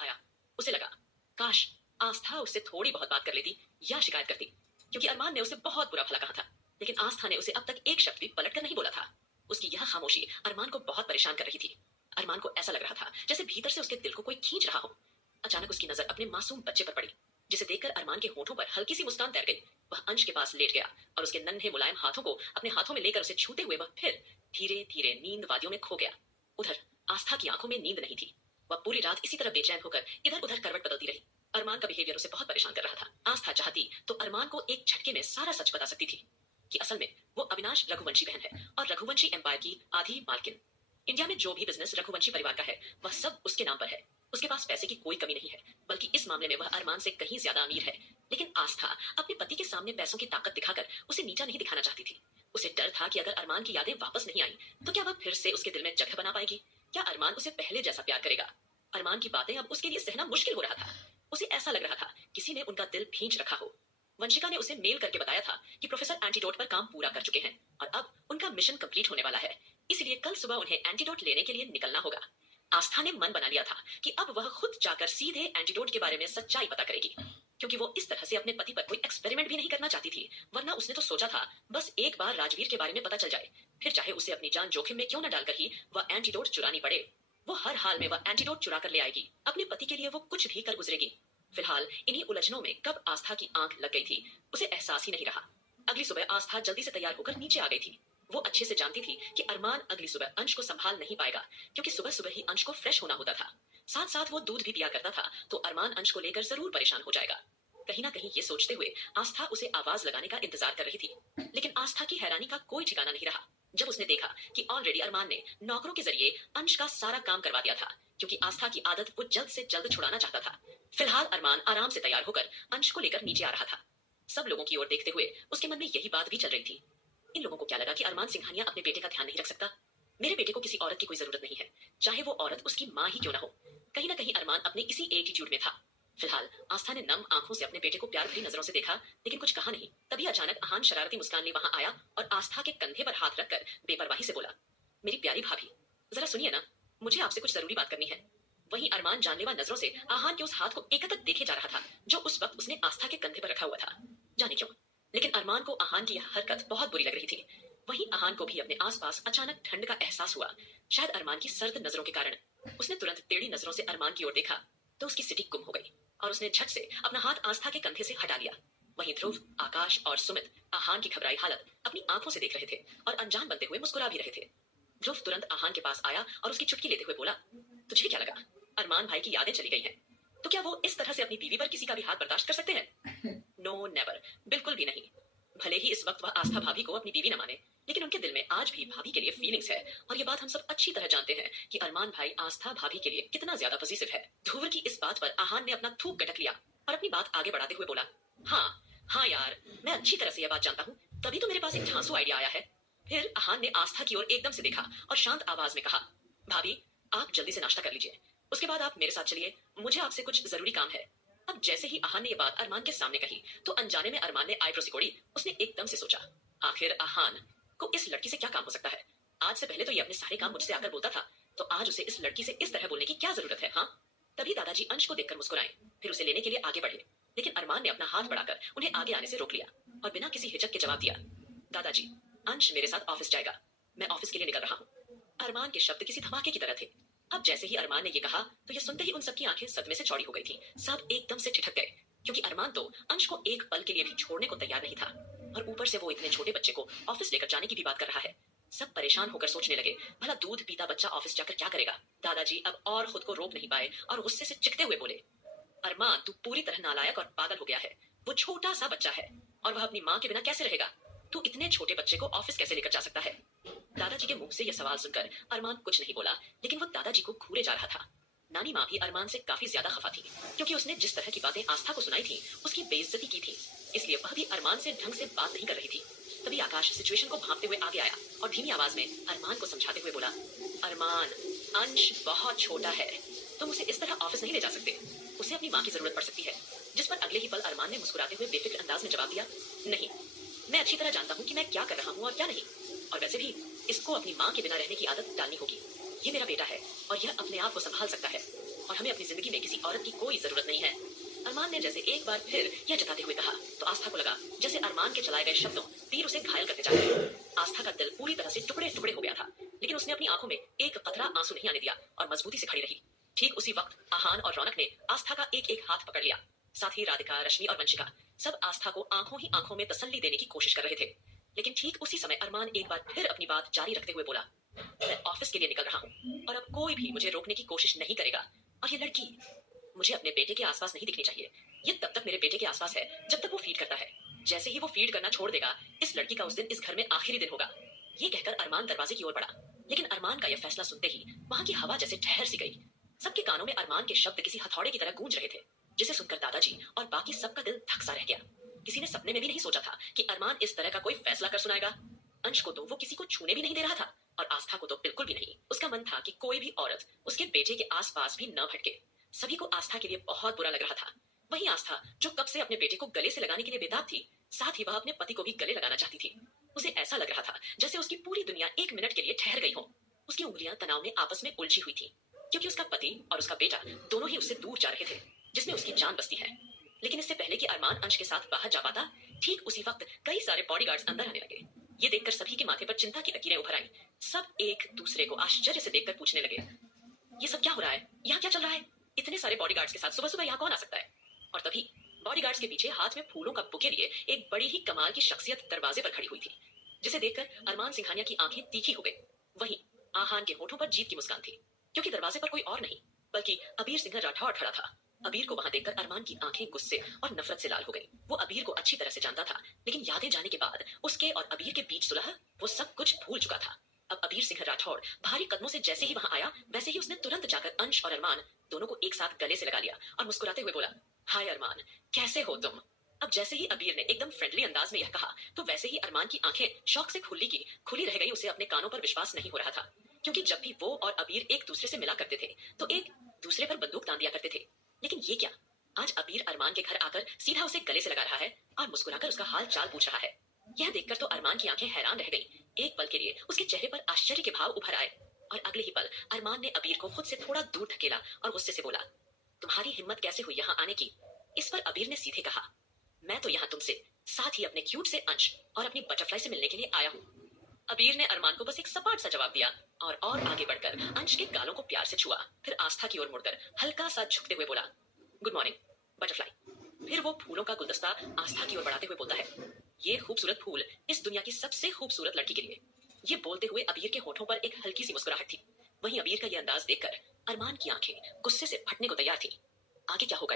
आया। उसे लगा काश आस्था उससे थोड़ी बहुत बात कर लेती या शिकायत करती, क्योंकि अरमान ने उसे बहुत बुरा भला कहा था, लेकिन आस्था ने उसे अब तक एक शब्द भी पलट कर नहीं बोला था। उसकी यह खामोशी अरमान को बहुत परेशान कर रही थी। अरमान को ऐसा लग रहा था जैसे भीतर से उसके दिल को कोई खींच रहा हो। अचानक उसकी नजर अपने मासूम बच्चे पर पड़ी, जिसे देखकर अरमान के होठों पर हल्की सी मुस्कान तैर गई। वह अंश के पास लेट गया और उसके नन्हे मुलायम हाथों को अपने हाथों में लेकर उसे छूते हुए वह फिर धीरे धीरे नींद वादियों में खो गया। उधर आस्था की आंखों में नींद नहीं थी। वह पूरी रात इसी तरह बेचैन होकर इधर उधर करवट बदलती रही। अरमान का बिहेवियर उसे बहुत परेशान कर रहा था। आस्था चाहती तो अरमान को एक झटके में सारा सच बता सकती थी कि असल में वो अविनाश रघुवंशी बहन है और रघुवंशी एम्पायर की आधी मालकिन। इंडिया में जो भी बिजनेस रघुवंशी परिवार का है वह सब उसके नाम पर है। उसके पास पैसे की कोई कमी नहीं है, बल्कि इस मामले में वह अरमान से कहीं ज्यादा अमीर है। लेकिन आस्था अपने पति के सामने पैसों की ताकत दिखाकर उसे नीचा नहीं दिखाना चाहती थी। उसे डर था कि अगर अरमान की यादें वापस नहीं आई तो क्या वह फिर से उसके दिल में जगह बना पाएगी? क्या अरमान उसे पहले जैसा प्यार करेगा? अरमान की बातें अब उसके लिए सहना मुश्किल हो रहा था। उसे ऐसा लग रहा था किसी ने उनका दिल भींच रखा हो। वंशिका ने उसे मेल करके बताया था कि प्रोफेसर एंटीडोट पर काम पूरा कर चुके हैं और अब उनका मिशन कंप्लीट होने वाला है, इसलिए कल सुबह उन्हें एंटीडोट लेने के लिए निकलना होगा। आस्था ने मन बना लिया था कि अब वह खुद जाकर सीधे एंटीडोट के बारे में सच्चाई पता करेगी, क्योंकि वो इस तरह से अपने पति पर कोई एक्सपेरिमेंट भी नहीं करना चाहती थी। वरना उसने तो सोचा था बस एक बार राजवीर के बारे में पता चल जाए, फिर चाहे उसे अपनी जान जोखिम में क्यों न डालकर ही वह एंटीडोट चुरानी पड़े, वो हर हाल में वह एंटीडोट चुरा कर ले आएगी। अपने पति के लिए वो कुछ भी कर गुजरेगी। फिलहाल इन्हीं उलझनों में कब आस्था की आंख लग गई थी उसे एहसास ही नहीं रहा। अगली सुबह आस्था जल्दी से तैयार होकर नीचे आ गई थी। वो अच्छे से जानती थी कि अरमान अगली सुबह अंश को संभाल नहीं पाएगा, क्योंकि सुबह सुबह ही अंश को फ्रेश होना होता था। साथ साथ वो दूध भी पिया करता था, तो अरमान अंश को लेकर जरूर परेशान हो जाएगा। कहीं ना कहीं ये सोचते हुए आस्था उसे आवाज लगाने का इंतजार कर रही थी, लेकिन आस्था की हैरानी का कोई ठिकाना नहीं रहा जब उसने देखा कि ऑलरेडी अरमान ने नौकरों के जरिए अंश का सारा काम करवा दिया था, क्योंकि आस्था की आदत वो जल्द से जल्द छुड़ाना चाहता था। फिलहाल अरमान आराम से तैयार होकर अंश को लेकर नीचे आ रहा था। सब लोगों की ओर देखते हुए उसके मन में यही बात भी चल रही थी। इन लोगों को क्या लगा कि अरमान सिंघानिया अपने बेटे का ध्यान नहीं रख सकता? मेरे बेटे को किसी औरत की कोई जरूरत नहीं है, चाहे वो औरत उसकी माँ ही क्यों ना हो। कहीं ना कहीं अरमान अपने इसी एटीट्यूड में था। फिलहाल आस्था ने नम आंखों से अपने बेटे को प्यार भरी नजरों से देखा, लेकिन कुछ कहा नहीं। तभी अचानक अहान शरारती मुस्कान लिए वहां आया और आस्था के कंधे पर हाथ रखकर बेपरवाही से बोला, मेरी प्यारी भाभी, जरा सुनिए ना, मुझे आपसे कुछ जरूरी बात करनी है। वहीं अरमान जानलेवा नजरों से आहान के उस हाथ को एकटक देखे जा रहा था जो उस वक्त उसने आस्था के कंधे पर रखा हुआ था। जाने क्यों, लेकिन अरमान को आहान की यह हरकत बहुत बुरी लग रही थी। वहीं आहान को भी अपने आसपास अचानक ठंड का एहसास हुआ, शायद अरमान की सर्द नजरों के कारण। उसने तुरंत टेढ़ी नजरों से अरमान की ओर देखा तो उसकी सिटी गुम हो गई और उसने झट से अपना हाथ आस्था के कंधे से हटा लिया। वहीं ध्रुव, आकाश और सुमित आहान की घबराई हालत अपनी आंखों से देख रहे थे और अनजान बनते हुए मुस्कुरा भी रहे थे। ध्रुव तुरंत आहान के पास आया और उसकी चुटकी लेते हुए बोला, तुझे क्या लगा, अरमान भाई की यादें चली गई हैं, तो क्या वो इस तरह से अपनी बीवी पर किसी का भी हाथ बर्दाश्त कर सकते हैं? नो नेवर, बिल्कुल भी नहीं। भले ही इस वक्त वह आस्था भाभी को अपनी बीवी न माने, लेकिन उनके दिल में आज भी भाभी के लिए फीलिंग्स है और ये बात हम सब अच्छी तरह जानते हैं कि अरमान भाई आस्था भाभी के लिए कितना ज्यादा पॉजिटिव है। धूवर की इस बात पर आहान ने अपना थूक गटक लिया और अपनी बात आगे बढ़ाते हुए बोला, हाँ यार, मैं अच्छी तरह से यह बात जानता हूँ, तभी तो मेरे पास एक झांसू आइडिया आया है। फिर आहान ने आस्था की ओर एकदम से देखा और शांत आवाज में कहा, भाभी आप जल्दी से नाश्ता कर लीजिए, उसके बाद आप मेरे साथ चलिए, मुझे आपसे कुछ जरूरी काम है। अब जैसे ही आहान ने ये बात अरमान के सामने कही तो अनजाने में अरमान ने आईब्रो सिकोड़ी। उसने एकदम से सोचा, आखिर आहान को इस लड़की से क्या काम हो सकता है? आज से पहले तो ये अपने सारे काम मुझसे आकर बोलता था, तो आज उसे इस लड़की से इस तरह बोलने की क्या जरूरत है? हाँ। तभी दादाजी अंश को देखकर मुस्कुराए, फिर उसे लेने के लिए आगे बढ़े, लेकिन अरमान ने अपना हाथ बढ़ाकर उन्हें आगे आने से रोक लिया और बिना किसी हिचक के जवाब दिया, दादाजी अंश मेरे साथ ऑफिस जाएगा, मैं ऑफिस के लिए निकल रहा हूँ। अरमान के शब्द किसी धमाके की तरह थे। अब जैसे ही अरमान ने ये कहा तो ये सुनते ही उन सबकी आंखें सदमे से चौड़ी हो गई थी। सब एकदम से ठिठक गए, क्योंकि अरमान तो अंश को एक पल के लिए भी छोड़ने को तैयार नहीं था और ऊपर से वो इतने छोटे बच्चे को ऑफिस लेकर जाने की भी बात कर रहा है। सब परेशान होकर सोचने लगे, भला दूध पीता बच्चा ऑफिस जाकर क्या करेगा? दादाजी अब और खुद को रोक नहीं पाए और गुस्से से चिढ़ते हुए बोले, अरमान तू पूरी तरह नालायक और पागल हो गया है। वो छोटा सा बच्चा है और वह अपनी माँ के बिना कैसे रहेगा? तू इतने छोटे बच्चे को ऑफिस कैसे लेकर जा सकता है? दादाजी के मुंह से यह सवाल सुनकर अरमान कुछ नहीं बोला, लेकिन वो दादाजी को घूरे जा रहा था। नानी माँ भी अरमान से काफी ज्यादा खफा थी, क्योंकि उसने जिस तरह की बातें आस्था को सुनाई थी उसकी बेइज्जती की थी, इसलिए वह भी अरमान से ढंग से बात नहीं कर रही थी। तभी आकाश सिचुएशन को भांपते हुए आगे आया और धीमी आवाज में अरमान को समझाते हुए बोला, अरमान अंश बहुत छोटा है, तुम उसे इस तरह ऑफिस नहीं ले जा सकते, उसे अपनी माँ की जरूरत पड़ सकती है। जिस पर अगले ही पल अरमान ने मुस्कुराते हुए बेफिक्र अंदाज में जवाब दिया, नहीं, मैं अच्छी तरह जानता हूँ कि मैं क्या कर रहा हूँ और क्या नहीं, और वैसे भी इसको अपनी माँ के बिना रहने की आदत डालनी होगी। ये मेरा बेटा है और यह अपने आप को संभाल सकता है और हमें अपनी जिंदगी में किसी औरत की कोई जरूरत नहीं है। अरमान ने जैसे एक बार फिर यह जताते हुए कहा तो आस्था को लगा जैसे अरमान के चलाए गए शब्दों तीर उसे घायल करते जा रहे हैं। आस्था का दिल पूरी तरह से टुकड़े टुकड़े हो गया था, लेकिन उसने अपनी आंखों में एक कतरा आंसू नहीं आने दिया और मजबूती से खड़ी रही। ठीक उसी वक्त आहान और रौनक ने आस्था का एक एक हाथ पकड़ लिया। साथ ही राधिका, रश्मि और वंशिका सब आस्था को आंखों ही आंखों में तसल्ली देने की कोशिश कर रहे थे। लेकिन ठीक उसी समय अरमान एक बार फिर अपनी बात जारी रखते हुए बोला, मैं ऑफिस के लिए निकल रहा हूँ और अब कोई भी मुझे रोकने की कोशिश नहीं करेगा। और ये लड़की मुझे अपने बेटे के आसपास नहीं दिखनी चाहिए। ये तब तक मेरे बेटे के आसपास है जब तक वो फीड करता है। जैसे ही वो फीड करना छोड़ देगा, इस लड़की का उस दिन इस घर में आखिरी दिन होगा। ये कहकर अरमान दरवाजे की ओर बढ़ा, लेकिन अरमान का यह फैसला सुनते ही वहां की हवा जैसे ठहर सी गई। सबके कानों में अरमान के शब्द किसी हथौड़े की तरह गूंज रहे थे, जिसे सुनकर दादाजी और बाकी सबका दिल धक सा रह गया। किसी ने सपने में भी नहीं सोचा था कि अरमान इस तरह का कोई फैसला कर सुनाएगा। अंश को तो वो किसी को छूने भी नहीं दे रहा था और आस्था को तो बिल्कुल भी नहीं। उसका मन था कि कोई भी औरत उसके बेटे के आसपास भी न भटके। सभी को आस्था के लिए बहुत बुरा लग रहा था। वही आस्था जो कब से अपने बेटे को गले से लगाने के लिए बेताब थी, साथ ही वह अपने पति को भी गले लगाना चाहती थी। उसे ऐसा लग रहा था जैसे उसकी पूरी दुनिया एक मिनट के लिए ठहर गई हो। उसकी उंगलियां तनाव में आपस में उलझी हुई थी, क्योंकि उसका पति और उसका बेटा दोनों ही उससे दूर जा रहे थे, जिसमें उसकी जान बसती है। लेकिन इससे पहले कि अरमान अंश के साथ बाहर जा पाता, ठीक उसी वक्त कई सारे बॉडीगार्ड्स अंदर आने लगे। ये देखकर सभी के माथे पर चिंता की लकीरें उभर आई। सब एक दूसरे को आश्चर्य से देखकर पूछने लगे, ये सब क्या हो रहा है? यहाँ क्या चल रहा है? इतने सारे बॉडीगार्ड्स के साथ सुबह सुबह यहाँ कौन आ सकता है? और तभी बॉडीगार्ड्स के पीछे हाथ में फूलों का बुके लिए एक बड़ी ही कमाल की शख्सियत दरवाजे पर खड़ी हुई थी, जिसे देखकर अरमान सिंघानिया की आंखें तीखी हो गई। वहीं आहान के होठों पर जीत की मुस्कान थी, क्योंकि दरवाजे पर कोई और नहीं बल्कि अबीर सिंह राठौड़ खड़ा था। अबीर को वहां देखकर अरमान की आंखें गुस्से और नफरत से लाल हो गई। वो अबीर को अच्छी तरह से जानता था, लेकिन यादें जाने के बाद उसके और अबीर के बीच सुलह वो सब कुछ भूल चुका था। अब अबीर सिंह राठौड़ भारी कदमों से जैसे ही वहां आया, वैसे ही उसने तुरंत जाकर अंश और अरमान दोनों को एक साथ गले से लगा लिया और मुस्कुराते हुए बोला, हाय अरमान, कैसे हो तुम? अब जैसे ही अबीर ने एकदम फ्रेंडली अंदाज में यह कहा, तो वैसे ही अरमान की आंखें शौक से खुली रह गई। उसे अपने कानों पर विश्वास नहीं हो रहा था, क्योंकि जब भी वो और अबीर एक दूसरे से मिला करते थे तो एक दूसरे पर बंदूक तान दिया करते थे। लेकिन ये क्या, आज अबीर अरमान के घर आकर सीधा उसे गले से लगा रहा है और मुस्कुराकर उसका हाल चाल पूछ रहा है। यह देखकर तो अरमान की आंखें हैरान रह गईं। एक पल के लिए उसके चेहरे पर आश्चर्य के भाव उभर आए और अगले ही पल अरमान ने अबीर को खुद से थोड़ा दूर धकेला और गुस्से से बोला, तुम्हारी हिम्मत कैसे हुई यहाँ आने की? इस पर अबीर ने सीधे कहा, मैं तो यहाँ तुमसे, साथ ही अपने क्यूट से अंश और अपनी बटरफ्लाई से मिलने के लिए आया हूँ। अबीर ने अरमान को बस एक सपाट सा जवाब दिया और आगे बढ़कर अंश के गालों को प्यार से छुआ। फिर आस्था की ओर मुड़कर हल्का सा झुकते हुए बोला, गुड मॉर्निंग बटरफ्लाई। फिर वो फूलों का गुलदस्ता आस्था की ओर बढ़ाते हुए बोलता है, ये खूबसूरत फूल इस दुनिया की सबसे खूबसूरत लड़की के लिए। ये बोलते हुए अबीर के होठों पर एक हल्की सी मुस्कुराहट थी। वहीं अबीर का ये अंदाज देखकर अरमान की आंखें गुस्से से फटने को तैयार थी। आगे क्या होगा